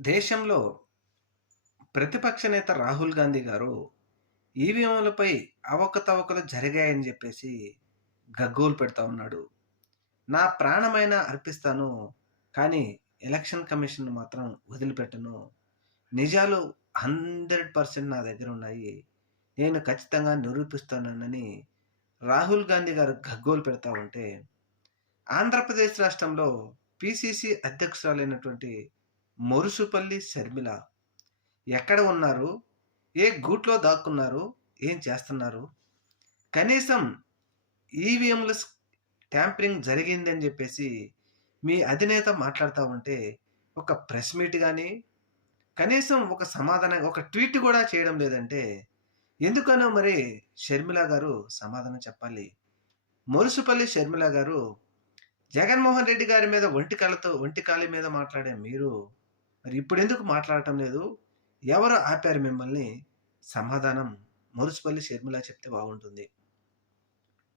దేశంలో ప్రతిపక్ష నేత రాహుల్ గాంధీ గారు ఈవీఎంలపై అవకతవకలు జరిగాయని చెప్పేసి గగ్గోలు పెడతా ఉన్నాడు. నా ప్రాణమైనా అర్పిస్తాను. కానీ ఎలక్షన్ కమిషన్ మాత్రం వదిలిపెట్టను. నిజాలు 100% నా దగ్గర ఉన్నాయి. నేను ఖచ్చితంగా నిరూపిస్తానని రాహుల్ గాంధీ గారు గగ్గోలు పెడతా ఉంటే, ఆంధ్రప్రదేశ్ రాష్ట్రంలో పీసీసీ అధ్యక్షురాలైనటువంటి మొరుసుపల్లి షర్మిల ఎక్కడ ఉన్నారు? ఏ గూట్లో దాక్కున్నారు? ఏం చేస్తున్నారు? కనీసం ఈవీఎంల ట్యాంపరింగ్ జరిగిందని జెప్పేసి మీ అధినేత మాట్లాడుతా ఉంటే, ఒక ప్రెస్ మీట్ గాని, కనీసం ఒక సమాధానం ఒక ట్వీట్ గూడా చేయడం లేదంటే, ఎందుకనో మరి షర్మిల గారు సమాధానం చెప్పాలి. మురుసుపల్లి షర్మిల గారు జగన్మోహన్ రెడ్డి గారి మీద ఒంటి కాలి మీద మాట్లాడే మీరు, మరి ఇప్పుడెందుకు మాట్లాడటం లేదు? ఎవరు ఆపారు మిమ్మల్ని? సమాధానం మురుసుపల్లి షర్మిల చెప్తే బాగుంటుంది.